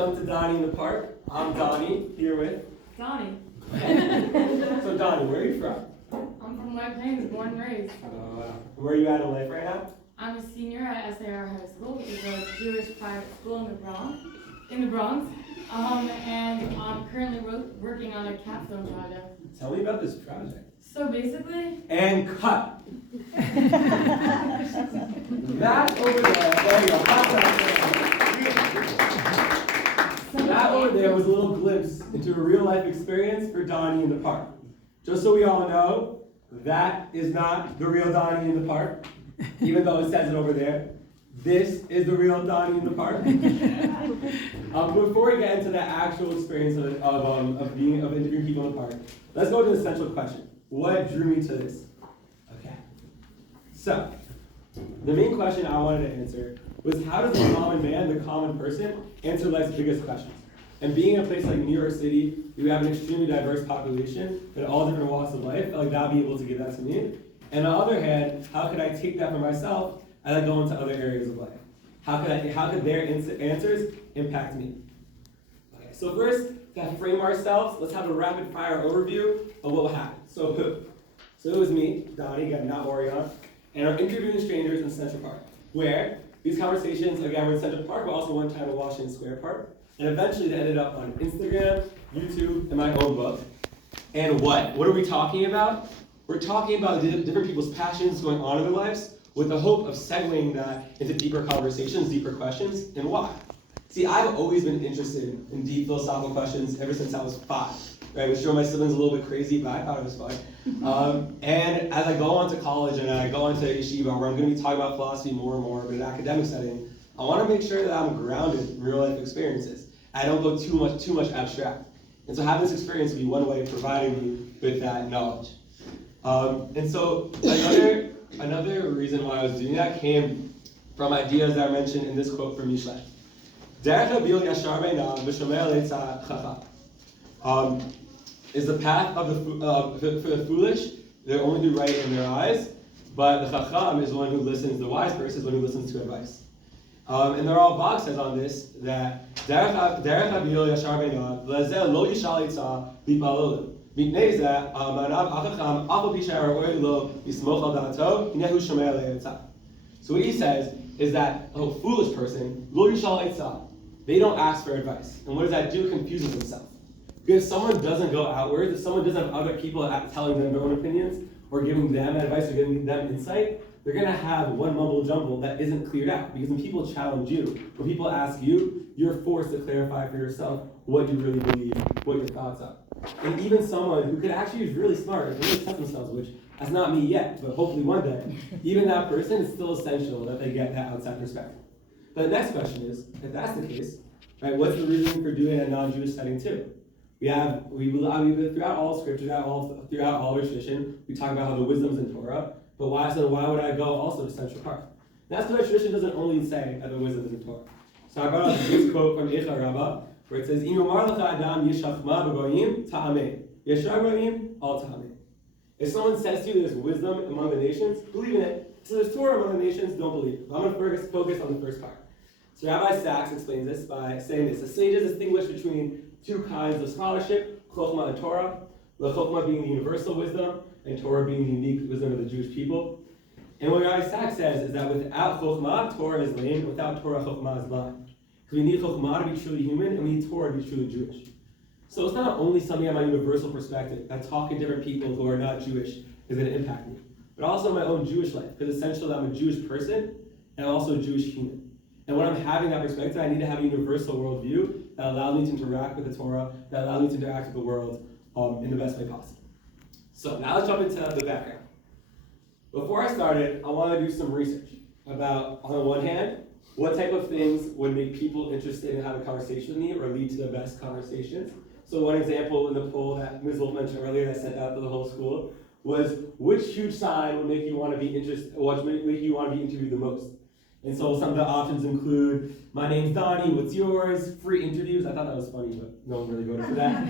Welcome to Donnie in the Park. I'm Donnie, here with... Donnie. So Donnie, where are you from? I'm from White Plains, born and raised. Where are you at in life right now? I'm a senior at SAR High School, which is a Jewish private school in the Bronx. And I'm currently working on a capstone project. Tell me about this project. So basically... And cut! That over there you go. That over there was a little glimpse into a real life experience for Donnie in the Park. Just so we all know, that is not the real Donnie in the Park, even though it says it over there. This is the real Donnie in the Park. Before we get into the actual experience of interviewing people in the park, let's go to the central question. What drew me to this? Okay. So, the main question I wanted to answer was, how does the common man, the common person, answer life's biggest questions? And being in a place like New York City, we have an extremely diverse population in all different walks of life. I feel like I'll be able to give that to me. And on the other hand, how could I take that for myself as I go into other areas of life? How could their answers impact me? Okay, so first, to frame ourselves, let's have a rapid fire overview of what will happen. So who? So it was me, Donnie, again, not Orion, and our interviewing strangers in Central Park, where these conversations, again, were in Central Park, but also one time in Washington Square Park. And eventually they ended up on Instagram, YouTube, and my own book. And what? What are we talking about? We're talking about different people's passions going on in their lives with the hope of segueing that into deeper conversations, deeper questions, and why. See, I've always been interested in deep philosophical questions ever since I was 5. Right, which drove my siblings a little bit crazy, but I thought it was fun. And as I go on to college and I go on to yeshiva, where I'm going to be talking about philosophy more and more, but in an academic setting, I want to make sure that I'm grounded in real life experiences. I don't go too much abstract. And so having this experience will be one way of providing me with that knowledge. And so another reason why I was doing that came from ideas that are mentioned in this quote from Mishle. Is the path of for the foolish, they only do right in their eyes, but the chacham is the one who listens, the wise person is the one who listens to advice. And there are all Bach says on this that so what he says is that a foolish person, they don't ask for advice. And what does that do? It confuses themselves. Because if someone doesn't go outwards, if someone doesn't have other people telling them their own opinions, or giving them advice, or giving them insight, they're going to have one mumble jumble that isn't cleared out. Because when people challenge you, when people ask you, you're forced to clarify for yourself what you really believe, what your thoughts are. And even someone who could actually be really smart, and really test themselves, which that's not me yet, but hopefully one day, even that person is still essential that they get that outside perspective. But the next question is, if that's the case, right, what's the reason for doing a non-Jewish setting too? We throughout all scripture, throughout all our tradition, we talk about how the wisdom's in Torah, but why would I go also to Central Park? And that's because our tradition doesn't only say that the wisdom is in Torah. So I brought up this quote from Eicha Rabbah, where it says, "Im yomar lecha adam yishachma b'goyim ta'ameh, yeshar goyim al ta'ameh." If someone says to you there's wisdom among the nations, believe in it. So there's Torah among the nations, don't believe it. I'm going to focus on the first part. So Rabbi Sachs explains this by saying this: the sages distinguish between two kinds of scholarship, Chokhmah and Torah, with Chokhmah being the universal wisdom, and Torah being the unique wisdom of the Jewish people. And what Rabbi Sachs says is that without Chokhmah, Torah is lame. Without Torah, Chokhmah is blind. Because we need Chokhmah to be truly human, and we need Torah to be truly Jewish. So it's not only something on my universal perspective, that talking to different people who are not Jewish is going to impact me, but also my own Jewish life, because it's essential that I'm a Jewish person, and I'm also a Jewish human. And when I'm having that perspective, I need to have a universal worldview that allows me to interact with the Torah, that allows me to interact with the world in the best way possible. So now let's jump into the background. Before I started, I want to do some research about, on the one hand, what type of things would make people interested in having a conversation with me or lead to the best conversations. So one example in the poll that Ms. Wolf mentioned earlier that I sent out to the whole school was, which huge sign would make you want to be make you want to be interviewed the most? And so some of the options include, my name's Donnie, what's yours? Free interviews. I thought that was funny, but no one really voted for that.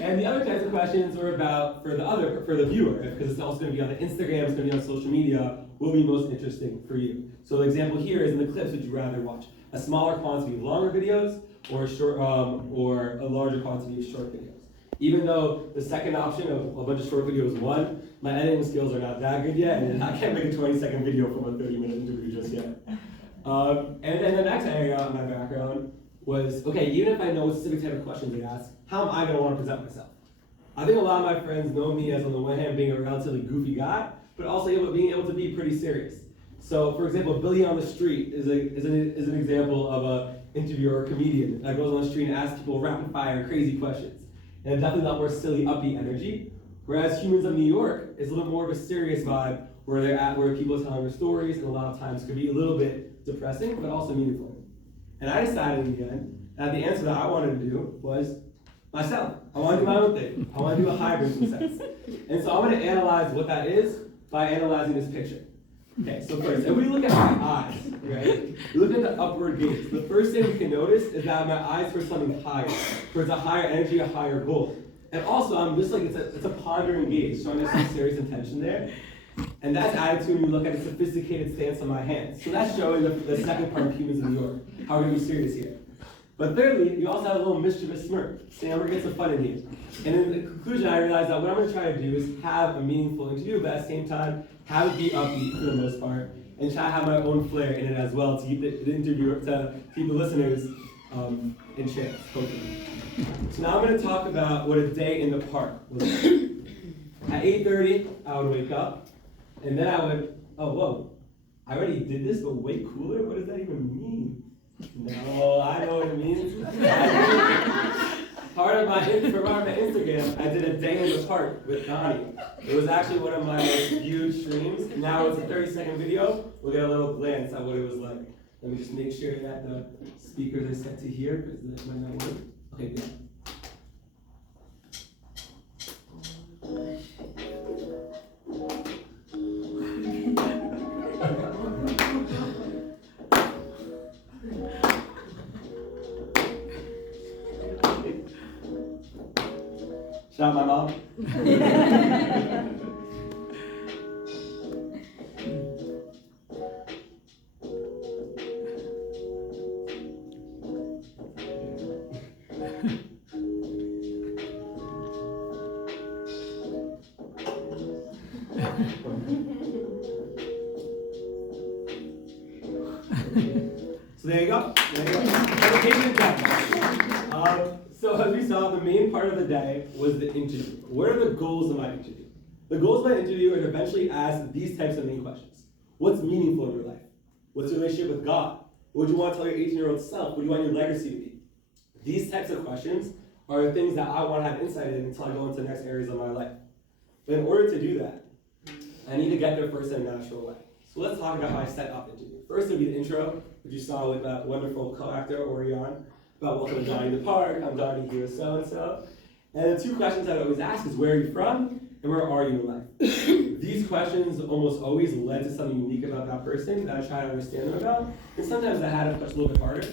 And the other types of questions were about, for the viewer, because it's also going to be on Instagram, it's going to be on social media, will be most interesting for you. So the example here is, in the clips, would you rather watch a smaller quantity of longer videos, or or a larger quantity of short videos. Even though the second option of a bunch of short videos won, my editing skills are not that good yet, and I can't make a 20-second video from a 30-minute interview just yet. And then the next area of my background was, okay, even if I know what specific type of questions they ask, how am I going to want to present myself? I think a lot of my friends know me as, on the one hand, being a relatively goofy guy, but also being able to be pretty serious. So, for example, Billy on the Street is an example of an interviewer or comedian that goes on the street and asks people rapid fire, crazy questions. And definitely a lot more silly, upbeat energy. Whereas Humans of New York is a little more of a serious vibe where people are telling their stories, and a lot of times could be a little bit depressing, but also meaningful. And I decided in the end that the answer that I wanted to do was myself. I want to do my own thing. I want to do a hybrid in a sense. And so I'm going to analyze what that is by analyzing this picture. Okay, so first, if we look at my eyes, right? We look at the upward gaze. The first thing we can notice is that my eyes for something higher, towards a higher energy, a higher goal. And also, I'm just like, it's a pondering gaze, showing there's some serious intention there. And that's attitude when you look at the sophisticated stance on my hands. So that's showing the second part of Humans in New York, how we're going to be serious here. But thirdly, you also have a little mischievous smirk, saying we're going to get some fun in here. And in the conclusion, I realized that what I'm going to try to do is have a meaningful interview, but at the same time, have it be upbeat for the most part, and try to have my own flair in it as well to keep the interviewer, to keep the listeners in chance, hopefully. So now I'm going to talk about what a day in the park was like. At 8:30, I would wake up, and then I would, oh, whoa, I already did this, but way cooler? What does that even mean? No, I know what it means. For part of my Instagram, I did a day in the park with Donnie. It was actually one of my most viewed streams. Now it's a 30-second video. We'll get a little glance at what it was like. Let me just make sure that the speakers are set to here, because that might not work. Okay, good. Shout out my mom. So there you go. So as we saw, the main part of the day was the interview. What are the goals of my interview? The goals of my interview are to eventually ask these types of main questions. What's meaningful in your life? What's your relationship with God? What would you want to tell your 18-year-old self? What do you want your legacy to be? These types of questions are the things that I want to have insight in until I go into the next areas of my life. But in order to do that, I need to get there first in a natural way. So let's talk about how I set up the interview. First would be the intro, which you saw with that wonderful co-actor, Orion, about welcome to Donnie the Park, I'm Donnie here, so-and-so. And the two questions I always ask is, where are you from, and where are you in life? These questions almost always led to something unique about that person that I try to understand them about. And sometimes I had to push a little bit harder.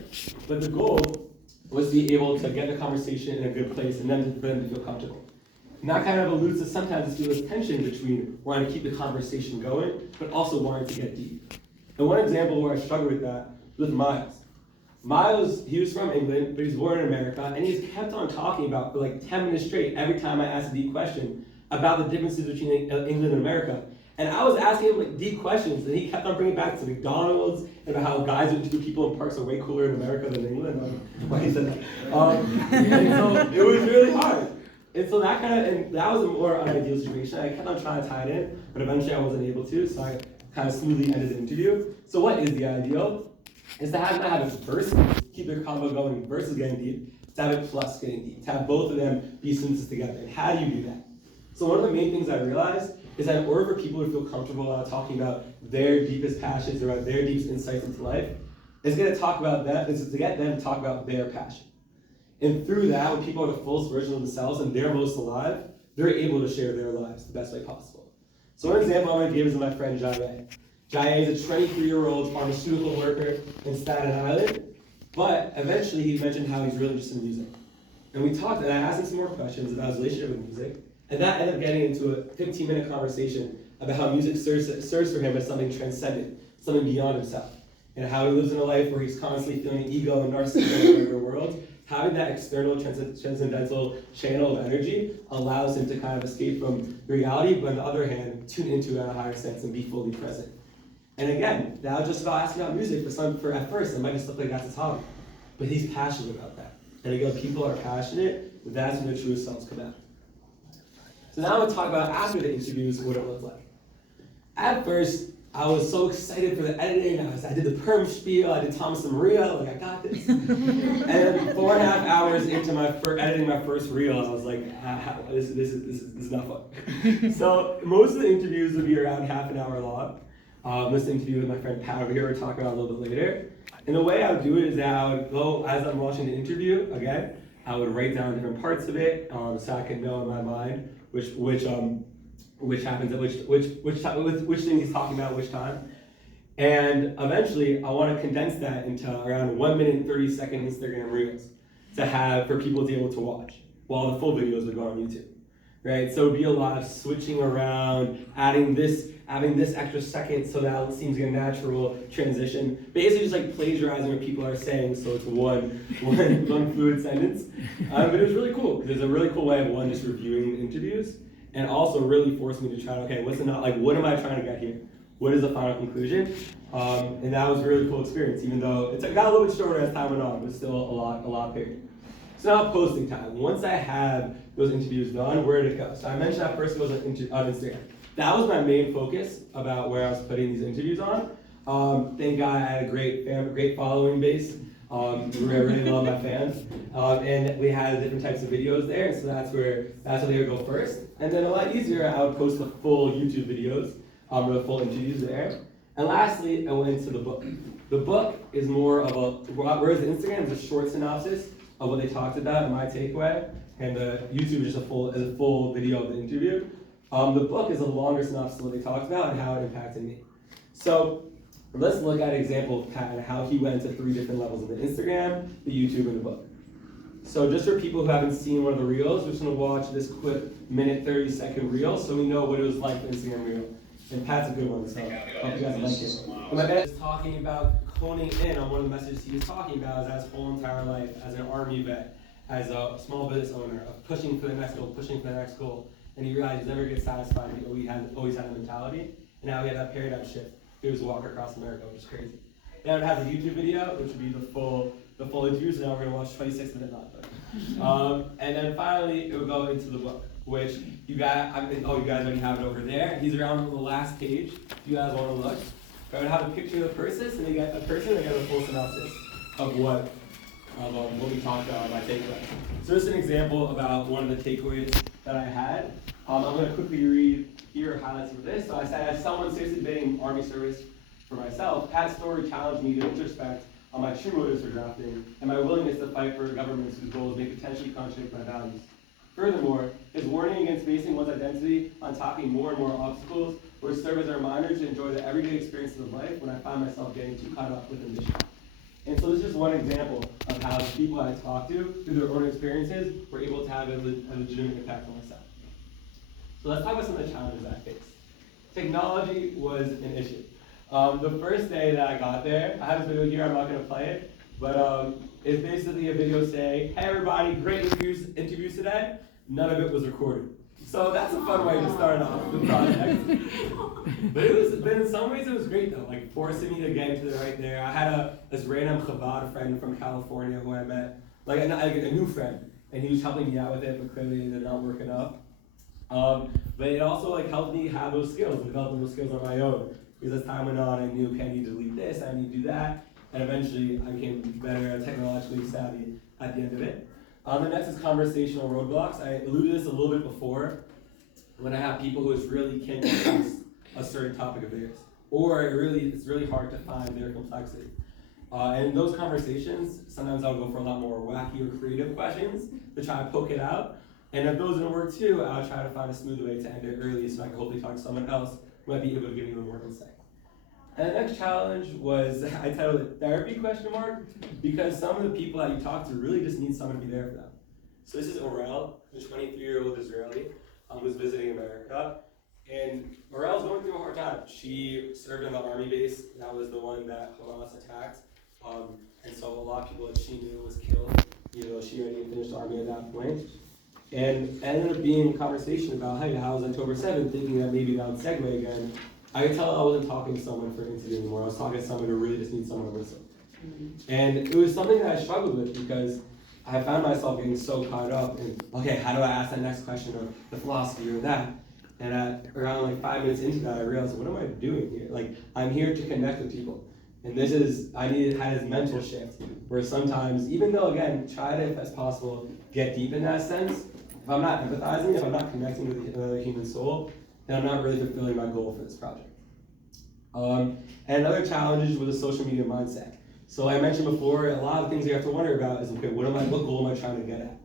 But the goal was to be able to get the conversation in a good place and then for them to feel comfortable. And that kind of alludes to sometimes this tension between wanting to keep the conversation going, but also wanting to get deep. And one example where I struggled with that was with Miles. Miles, he was from England, but he's born in America, and he just kept on talking about, for like 10 minutes straight, every time I asked a deep question, about the differences between England and America. And I was asking him like deep questions, and he kept on bringing back to McDonald's, and about how guys who interview people in parks are way cooler in America than England. I don't know why he said that. And so it was really hard. And so that was a more unideal situation. I kept on trying to tie it in, but eventually I wasn't able to, so I kind of smoothly ended the interview. So what is the ideal? Is to not have it first, keep their combo going versus getting deep, to have it plus getting deep, to have both of them be synthesis together. And how do you do that? So one of the main things I realized is that in order for people to feel comfortable about talking about their deepest passions or about their deepest insights into life, is going to talk about that, is to get them to talk about their passion. And through that, when people are the fullest version of themselves and they're most alive, they're able to share their lives the best way possible. So one example I'm going to give is my friend Jaiye. Jaiye is a 23-year-old pharmaceutical worker in Staten Island, but eventually he mentioned how he's really interested in music. And we talked, and I asked him some more questions about his relationship with music, and that ended up getting into a 15-minute conversation about how music serves for him as something transcendent, something beyond himself. and how he lives in a life where he's constantly feeling ego and narcissism in the world. Having that external transcendental channel of energy allows him to kind of escape from reality, but on the other hand, tune into it in a higher sense and be fully present. And again, that was just about asking about music for at first, it might just look like that's his hobby. But he's passionate about that. And again, people are passionate, that's when their truest selves come out. So now I'm going to talk about after the interviews, what it looked like. At first, I was so excited for the editing. I did the perm spiel, I did Thomas and Maria, like I got this. And then 4.5 hours into editing my first reel, I was like, this is not fun. So most of the interviews would be around half an hour long. This interview with my friend Pat over here, we'll talk about a little bit later. And the way I would do it is that I would go, as I'm watching the interview, again, I would write down different parts of it, so I can know in my mind which happens at which thing he's talking about, which time. And eventually, I want to condense that into around 1 minute and 30-second Instagram reels to have for people to be able to watch, while the full videos would go on YouTube, right? So it'd be a lot of switching around, adding this extra second so that it seems like a natural transition. Basically just like plagiarizing what people are saying so it's one fluid sentence. But it was really cool. There's a really cool way of one, just reviewing interviews, and also really forced me to try to, okay, what am I trying to get here? What is the final conclusion? And that was a really cool experience, even though it got a little bit shorter as time went on, but still a lot bigger. So now posting time. Once I have those interviews done, where did it go? So I mentioned that first goes on Instagram. That was my main focus about where I was putting these interviews on. Thank God I had a great following base. I really love my fans. And we had different types of videos there, so that's where they would go first. And then a lot easier, I would post the full YouTube videos, or the full interviews there. And lastly, I went into the book. The book is more of whereas the Instagram is a short synopsis of what they talked about and my takeaway, and the YouTube is just a full video of the interview. The book is a longer synopsis of what they talked about and how it impacted me. So let's look at an example of Pat and how he went into 3 different levels of the Instagram, the YouTube, and the book. So just for people who haven't seen one of the reels, we're just going to watch this quick 1-30-second reel so we know what it was like for Instagram reel. And Pat's a good one, so I hope you guys like it. My dad is talking about honing in on one of the messages he was talking about is his whole entire life as an Army vet, as a small business owner, of pushing for the next goal, and he realized he never gets satisfied. He always had a mentality, and now he had that paradigm shift. He was walking across America, which is crazy. Then I would have a YouTube video, which would be the full interview. So now we're gonna watch 26 minutes of it. And then finally, it would go into the book, which you guys already have it over there. He's around on the last page. If you guys want to look, I would have a picture of the person, and they get a full synopsis of what we talked about, my takeaway. So this is an example about one of the takeaways that I had. I'm going to quickly read here highlights of this. So I said, as someone seriously debating Army service for myself, Pat's story challenged me to introspect on my true motives for drafting and my willingness to fight for governments whose goals may potentially contradict my values. Furthermore, his warning against basing one's identity on topping more and more obstacles would serve as a reminder to enjoy the everyday experiences of life when I find myself getting too caught up with ambition. And so this is just one example of how the people I talked to, through their own experiences, were able to have a legitimate impact on myself. So let's talk about some of the challenges I faced. Technology was an issue. The first day that I got there, I have this video here, I'm not going to play it, but it's basically a video saying, hey everybody, great interviews today. None of it was recorded. So that's a fun way to start off the project. But in some ways it was great though, like forcing me to get into the right there. I had this random Chabad friend from California who I met, like a new friend, and he was helping me out with it, but clearly it ended not working out. But it also helped me have those skills, develop those skills on my own. Because as time went on, I knew, okay, I need to delete this, I need to do that, and eventually I became better technologically savvy at the end of it. The next is conversational roadblocks. I alluded to this a little bit before, when I have people who really can't discuss a certain topic of theirs, or it's really hard to find their complexity. And in those conversations, sometimes I'll go for a lot more wacky or creative questions to try to poke it out. And if those didn't work too, I'll try to find a smooth way to end it early so I can hopefully talk to someone else who might be able to give me a little more insight. And the next challenge was, I titled it Therapy ? Because some of the people that you talk to really just need someone to be there for them. So this is Orel, the 23-year-old Israeli who's visiting America. And Morel's going through a hard time. She served on the army base. That was the one that Hamas attacked. And so a lot of people that she knew was killed. She already finished the army at that point. And it ended up being a conversation about, hey, how was October 7th, thinking that maybe that would segue again. I could tell I wasn't talking to someone for an interview anymore. I was talking to someone who really just needs someone to listen. And it was something that I struggled with because I found myself getting so caught up in, okay, how do I ask that next question of the philosophy or that? And around like 5 minutes into that, I realized, what am I doing here? Like, I'm here to connect with people. And I had this mental shift where sometimes, even though, again, try to, if that's possible, get deep in that sense, if I'm not empathizing, if I'm not connecting with another human soul, then I'm not really fulfilling my goal for this project. And another challenge was a social media mindset. So I mentioned before, a lot of things you have to wonder about is, okay, what goal am I trying to get at?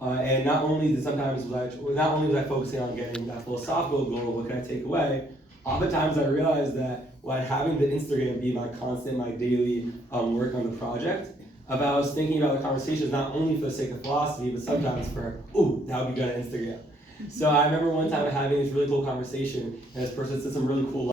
And not only was I focusing on getting that philosophical goal, what can I take away? Oftentimes I realized that while having the Instagram be my constant, my daily work on the project, I was thinking about the conversations not only for the sake of philosophy, but sometimes for, ooh, that would be good on Instagram. So I remember one time having this really cool conversation, and this person said some really cool